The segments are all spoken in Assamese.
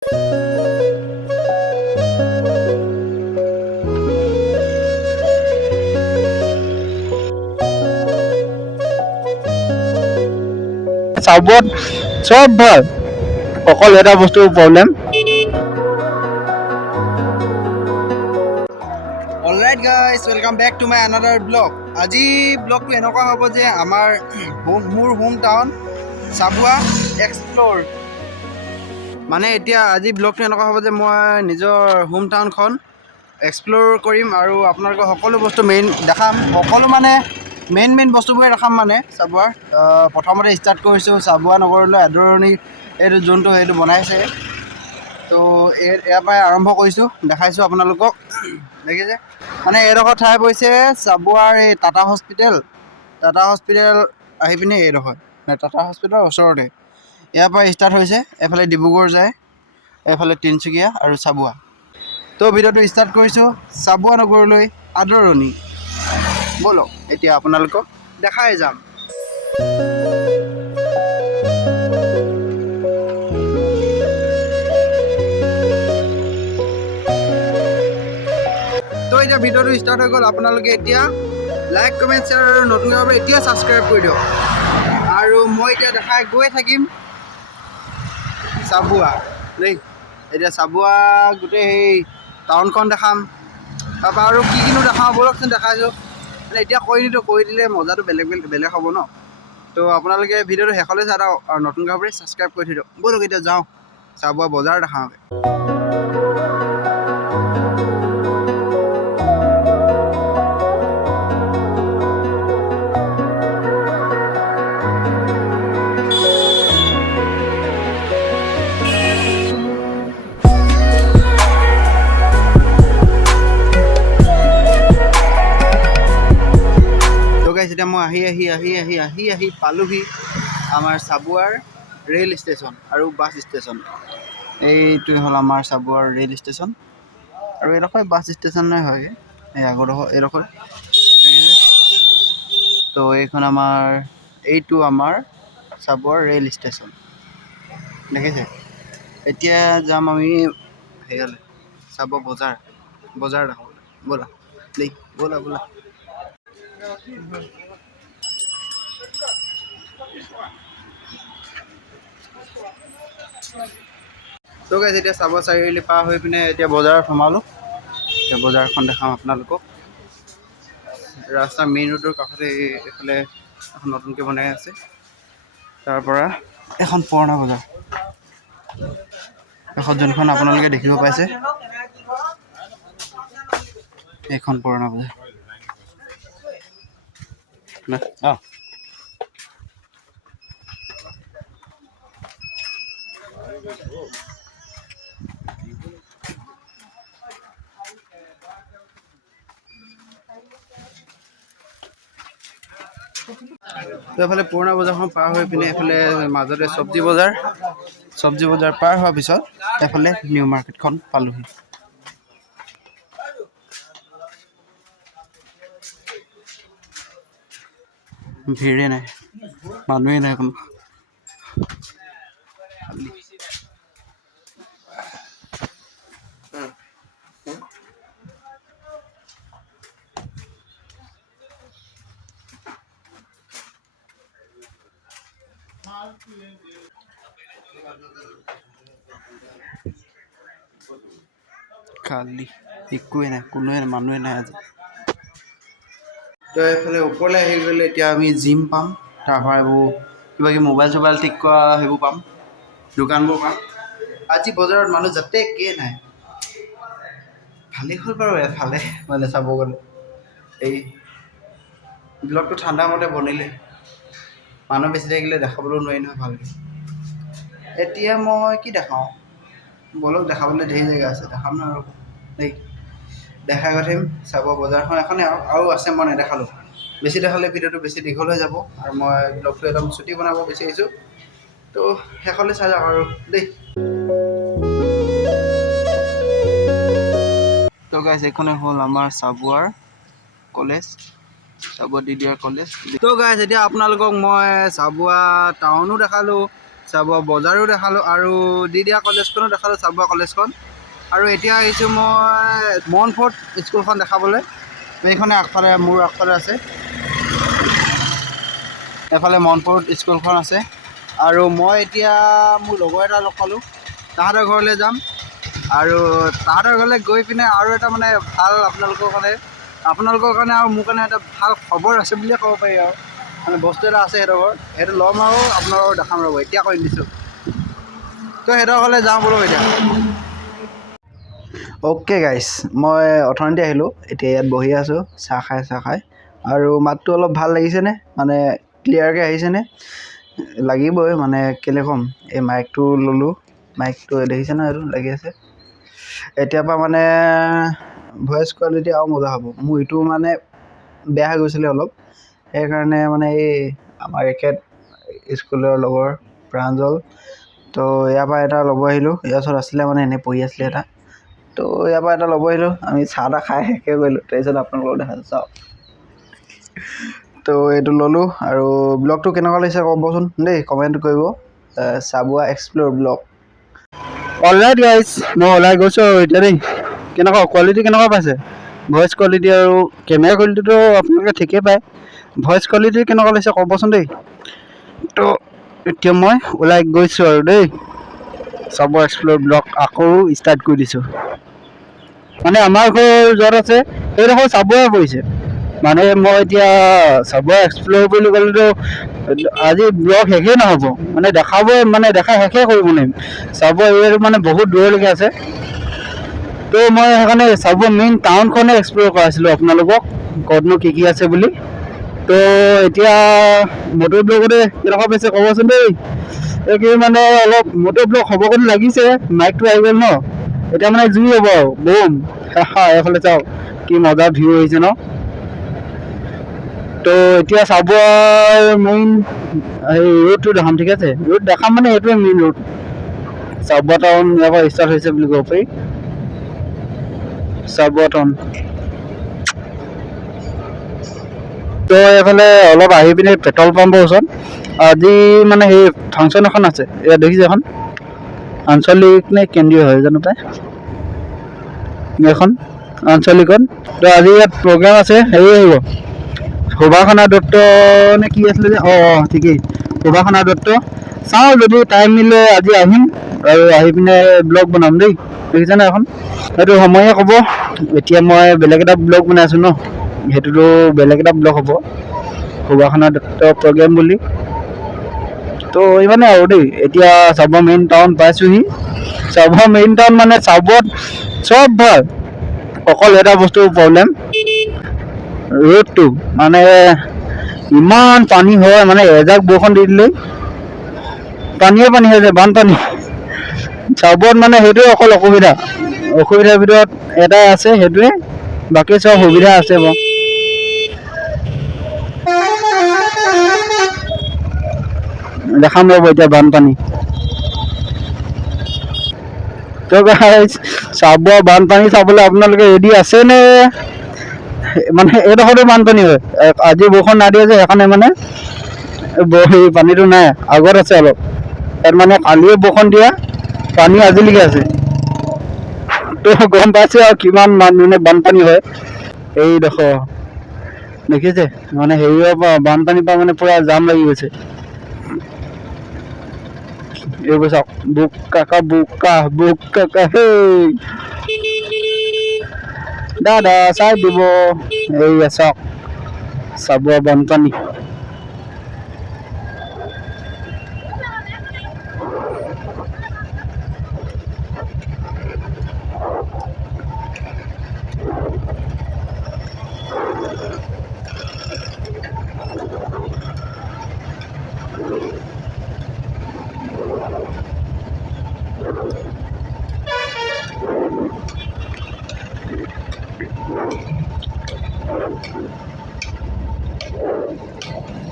চাবত চব ভাল, অকল এটা বস্তু problem. Alright guys, welcome back to my another blog. আজি ব্লগটো এনেকুৱা হ'ব যে আমাৰ মোৰ হোম টাউন চাবুৱা এক্সপ্ল'ৰ। মানে এতিয়া আজি ব্লগটো এনেকুৱা হ'ব যে মই নিজৰ হোম টাউনখন এক্সপ্ল'ৰ কৰিম আৰু আপোনালোকক সকলো বস্তু দেখাম। সকলো মানে মেইন বস্তুবোৰে দেখাম মানে চাবুৱাৰ। প্ৰথমতে ষ্টাৰ্ট কৰিছোঁ চাবুৱা নগৰলৈ আদৰণি এইটো যোনটো সেইটো বনাইছে, তো ইয়াৰ পৰাই আৰম্ভ কৰিছোঁ, দেখাইছোঁ আপোনালোকক। দেখিছে মানে এইডোখৰ ঠাই পৰিছে চাবুৱাৰ এই টাটা হস্পিটেল আহি পিনে এইডোখৰ টাটা হস্পিটেলৰ ওচৰতে। ইয়াৰ পৰা ষ্টাৰ্ট হৈছে, এফালে ডিব্ৰুগড় যায়, এইফালে তিনিচুকীয়া আৰু চাবুৱা। তো ভিডিঅ'টো ষ্টাৰ্ট কৰিছোঁ চাবুৱা নগৰলৈ আদৰণি। ব'লক এতিয়া আপোনালোকক দেখাই যাম। তো এতিয়া ভিডিঅ'টো ষ্টাৰ্ট হৈ গ'ল। আপোনালোকে এতিয়া লাইক কমেণ্ট শ্বেয়াৰ আৰু নতুন হোৱাৰ এতিয়া ছাবস্ক্ৰাইব কৰি দিয়ক। আৰু মই এতিয়া দেখাই গৈ থাকিম চাবুৱা দেই। এতিয়া চাবুৱা গোটেই সেই টাউনখন দেখাম, তাৰপৰা আৰু কিনো দেখাওঁ ব'লকচোন দেখাইছোঁ। মানে এতিয়া কৈ দিলে মজাটো বেলেগ হ'ব ন। তো আপোনালোকে ভিডিঅ'টো শেষলৈ চাই থাকক আৰু নতুনকৈ হ'লে ছাবস্ক্ৰাইব কৰি থৈ দিয়ক। ব'লক এতিয়া যাওঁ চাবুৱা বজাৰ দেখাওঁগৈ। এতিয়া মই আহি পালোহি আমাৰ চাবুৱাৰ ৰেল ষ্টেচন আৰু বাছ ষ্টেচন। এইটোৱে হ'ল আমাৰ চাবুৱাৰ ৰেল ষ্টেচন আৰু এইডোখৰ বাছ ষ্টেচনে হয়। এই আগৰডোখৰ এইডোখৰ দেখিছে। তো এইটো আমাৰ চাবুৱাৰ ৰেল ষ্টেচন দেখিছে। এতিয়া যাম আমি হেৰিয়ালৈ, চাবুৱা বজাৰ দেখাবলৈ। ব'লা দেই, ব'লা। তো গাইজ এতিয়া চাবুৱা চাৰিআলি পাৰ হৈ পিনে এতিয়া বজাৰত সোমালোঁ। এতিয়া বজাৰখন দেখাম আপোনালোকক। ৰাস্তাৰ মেইন ৰোডৰ কাষতে এইফালে এখন নতুনকৈ বনাই আছে, তাৰ পৰা এখন পুৰণা বজাৰ। এখন যোনখন আপোনালোকে দেখিব পাইছে, এইখন পুৰণা বজাৰ। তো এইফালে পুৰণা বজাৰখন পাৰ হৈ পিনে এইফালে মাজতে চব্জি বজাৰ পাৰ হোৱাৰ পিছত এইফালে নিউ মাৰ্কেটখন পালোহি। ভিৰে নাই, মানুহেই নাই কোনো। খালি একোৱে নাই, মানুহে নাই আজি। তো এইফালে ওপৰলৈ আহি গ'লে এতিয়া আমি জিম পাম, তাৰপৰা এইবোৰ কিবাকিবি মোবাইল ঠিক কৰা সেইবোৰ পাম, দোকানবোৰ পাম। আজি বজাৰত মানুহ যাতে নাই। ভালেই হ'ল বাৰু এফালে মানে চাব গ'লে। এই ব্লগটো ঠাণ্ডা মতে বনিলে, মানুহ বেছি থাকিলে দেখাবলৈও নোৱাৰি নহয় ভালকৈ। এতিয়া মই কি দেখাওঁ, বলক দেখাবলৈ ধেৰ জেগা আছে, দেখাম ন আৰু দেই। দেখাই গৈ থাকিম চাবুৱা বজাৰখন এখনে আৰু আছে মই নেদেখালোঁ। বেছি দেখালে ভিডিঅ'টো বেছি দীঘল হৈ যাব আৰু মই ব্লগটো একদম ছুটি বনাব বিচাৰিছোঁ। তো শেষলৈ চাই যাওক আৰু দেই। তো গাইজ এইখনে হ'ল আমাৰ চাবুৱাৰ কলেজ, চাবুৱা DDR কলেজ। তো গাইজ এতিয়া আপোনালোকক মই চাবুৱা টাউনো দেখালোঁ, চাবুৱা বজাৰো দেখালোঁ আৰু দি দিয়া কলেজখনো দেখালোঁ, চাবুৱা কলেজখন। আৰু এতিয়া আহিছোঁ মই মনফৰ্ট স্কুলখন দেখাবলৈ। এইখনে আগফালে মোৰ আগফালে আছে, এফালে মনফৰ্ট স্কুলখন আছে। আৰু মই এতিয়া মোৰ লগৰ এটা লগ পালোঁ, তাহাঁতৰ ঘৰলৈ যাম। আৰু তাহাঁতৰ ঘৰলৈ গৈ পিনে আৰু এটা মানে ভাল আপোনালোকৰ কাৰণে আৰু মোৰ কাৰণে এটা ভাল খবৰ আছে বুলিয়ে ক'ব পাৰি। আৰু মানে বস্তু এটা আছে সিহঁতৰ ঘৰত, সেইটো ল'ম আৰু আপোনালোকক দেখাম ৰ'ব, এতিয়া কৈ দিছোঁ। তো সিহঁতৰ ঘৰলৈ যাওঁ বোলো এতিয়া। অ'কে গাইছ, মই অথনিতে আহিলোঁ, এতিয়া ইয়াত বহি আছোঁ চাহ খাই। আৰু মাতটো অলপ ভাল লাগিছেনে, মানে ক্লিয়াৰকৈ আহিছেনে? লাগিবই মানে, কেলৈ ক'ম, এই মাইকটো ল'লোঁ, মাইকটো দেখিছেনে, এইটো লাগি আছে। এতিয়াৰ পৰা মানে ভইচ কোৱালিটি আৰু মজা হ'ব। মোৰ ইটো মানে বেয়া হৈ গৈছিলে অলপ, সেইকাৰণে মানে এই আমাৰ একেট স্কুলৰ লগৰ প্ৰাঞ্জল, তো ইয়াৰ পৰা এটা ল'ব আহিলোঁ। ইয়াৰ ওচৰত আছিলে মানে এনেই পঢ়ি আছিলে এটা, তো ইয়াৰ পৰা এটা ল'ব আহিলোঁ। আমি চাহ তাহ খাই শেষে কৰিলোঁ, তাৰপিছত আপোনালোকক দেখাইছোঁ চাওক। তো এইটো ল'লোঁ। আৰু ব্লগটো কেনেকুৱা লাগিছে ক'বচোন দেই, কমেণ্ট কৰিব। Chabua explore blog. Alright guys, মই ওলাই গৈছোঁ আৰু এতিয়া দেই। কেনেকুৱা কোৱালিটি কেনেকুৱা পাইছে? ভইচ কোৱালিটি আৰু কেমেৰা কোৱালিটিটো আপোনালোকে ঠিকেই পায়, ভইচ কোৱালিটি কেনেকুৱা লাগিছে ক'বচোন দেই। তো এতিয়া মই ওলাই গৈছোঁ আৰু দেই, চাবুৱা এক্সপ্ল'ৰ ব্লগ আকৌ ষ্টাৰ্ট কৰি দিছোঁ। মানে আমাৰ ঘৰ য'ত আছে সেইডোখৰ চাবুৱাই পৰিছে। মানে মই এতিয়া চাবুৱা এক্সপ্ল'ৰ বুলি ক'লেতো আজি ব্লগ শেষেই নহ'ব, মানে দেখাই শেষেই কৰিব নোৱাৰিম। চাবুৱা এৰিয়াটো মানে বহুত দূৰলৈকে আছে। তো মই সেইকাৰণে চাবুৱা মেইন টাউনখনে এক্সপ্ল'ৰ কৰাইছিলোঁ আপোনালোকক, ক'তনো কি আছে বুলি। তো এতিয়া মটৰ ব্লগতে কেনেকুৱা পাইছে ক'বচোন দেই। এই মানে অলপ মটৰ ব্লগ হ'ব কাৰণে লাগিছে, মাইকটো আহি গ'ল ন, এতিয়া মানে জুই হ'ব আৰু বুম। এইফালে চাওক কি মজা ভিউ আহিছে ন। তো এতিয়া চাবুৱাৰ মেইন এই ৰোডটো দেখাম, ঠিক আছে। ৰোড দেখাম মানে এইটোৱে মেইন ৰোড, চাবুৱা টাউন ইয়াৰ পৰা ষ্টাৰ্ট হৈছে বুলি ক'ব পাৰি। চাবুৱা টাউন। তো এইফালে অলপ আহি পিনে পেট্ৰল পাম্পৰ ওচৰত আজি মানে সেই ফাংচন এখন আছে, ইয়াত দেখিছে এখন আঞ্চলিক নে কেন্দ্ৰীয় হয় জানো পাই, এখন আঞ্চলিকত। তো আজি ইয়াত প্ৰগ্ৰাম আছে, হেৰি আহিব সুভাষণা দত্ত নে কি আছিলে যে, ঠিকেই সুভাষণা দত্ত। চাওঁ যদি টাইম মিলে আজি আহিম আৰু আহি পিনে ব্লগ বনাম দেই, দেখিছেনে এখন। সেইটো সময়ে ক'ব। এতিয়া মই বেলেগ এটা ব্লগ বনাই আছোঁ ন, সেইটোতো বেলেগ এটা ব্লগ হ'ব, সুভাষণা দত্ত প্ৰগ্ৰেম বুলি। তো ইমানে আৰু দেই। এতিয়া চাবুৱা মেইন টাউন পাইছোঁহি। চাবুৱা মেইন টাউন মানে চাবুৱাত চব ভাল, অকল এটা বস্তু প্ৰব্লেম, ৰোডটো মানে ইমান পানী হয়, মানে এজাক বৰষুণ দি দিলেই পানীয়ে হৈ যায়, বানপানী। চাবুৱাত মানে সেইটোৱে অকল অসুবিধাৰ ভিতৰত এটাই আছে, সেইটোৱে। বাকী চব সুবিধা আছে বাৰু। দেখাম ৰ'ব এতিয়া বানপানী। তো গাইজ, চাবুৱা বানপানী চাবলৈ আপোনালোকে ৰেডি আছেনে? মানে এইডোখৰতো বানপানী হয়, আজি বৰষুণ নাদিয়ে যে সেইকাৰণে মানে পানীটো নাই, আগত আছে অলপ। ইয়াত মানে কালিয়ে বৰষুণ দিয়া পানী আজিলৈকে আছে। তো গম পাইছে আৰু কিমান মানে বানপানী হয় এইডোখৰ, দেখিছে। মানে হেৰিয়ৰ পৰা বানপানীৰ পৰা মানে পুৰা জাম লাগি গৈছে। এইবোৰ চাওক, বোকা হেই দাদা চাই দিব। এইয়া চাওক চাবুৱা বানপানী।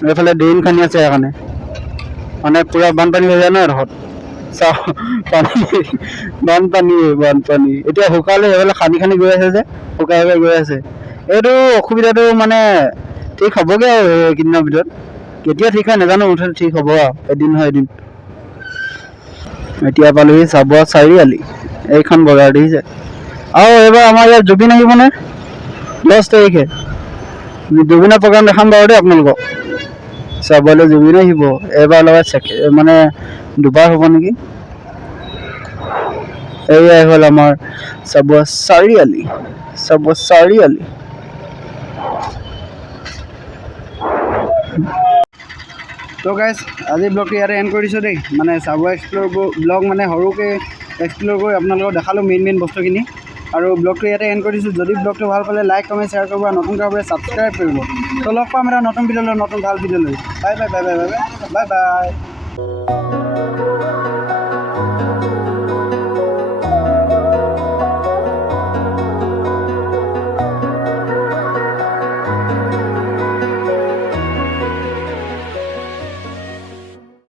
এইফালে ড্ৰেইন খান্দি আছে, সেইকাৰণে মানে পুৰা বানপানী হৈ যায় ন এডোখৰত। বানপানী এতিয়া শুকালে, সেইফালে খান্দি গৈ আছে যে, শুকাই গৈ আছে। এইটো অসুবিধাটো মানে ঠিক হ'বগৈ আৰু এইকেইদিনৰ ভিতৰত। কেতিয়া ঠিক হয় নাজানো, মুঠতে ঠিক হ'ব আৰু এদিন নহয় এদিন। এতিয়া পালোহি চাবুৱা চাৰিআলি এইখন বজাৰ দেখিছে আৰু এইবাৰ আমাৰ ইয়াত জুবিন আহিবনে 10 তাৰিখে জুবিনৰ প্ৰগ্ৰাম দেখাম বাৰু দেই আপোনালোকক চাবুৱালৈ জুবিন আহিব এইবাৰ লগত মানে দুবাৰ হ'ব নেকি এয়াই হ'ল আমাৰ চাবুৱা চাৰিআলি তো গাইজ আজি ব্লগটো ইয়াতে এণ্ড কৰিছোঁ দেই মানে চাবুৱা এক্সপ্ল'ৰ ব্লগ মানে সৰুকৈ এক্সপ্ল'ৰ কৰি আপোনালোকক দেখালোঁ মেইন বস্তুখিনি আৰু ব্লগটো ইয়াতে এণ্ড কৰিছোঁ যদি ব্লগটো ভাল পালে লাইক কমেণ্ট শ্বেয়াৰ কৰিব আৰু নতুন কাৰোবাৰে ছাবস্ক্ৰাইব কৰিব তো লগ পাম এটা নতুন ভিডিঅ' লৈ নতুন ভাল ভিডিঅ' লৈ bye bye bye bye bye bye bye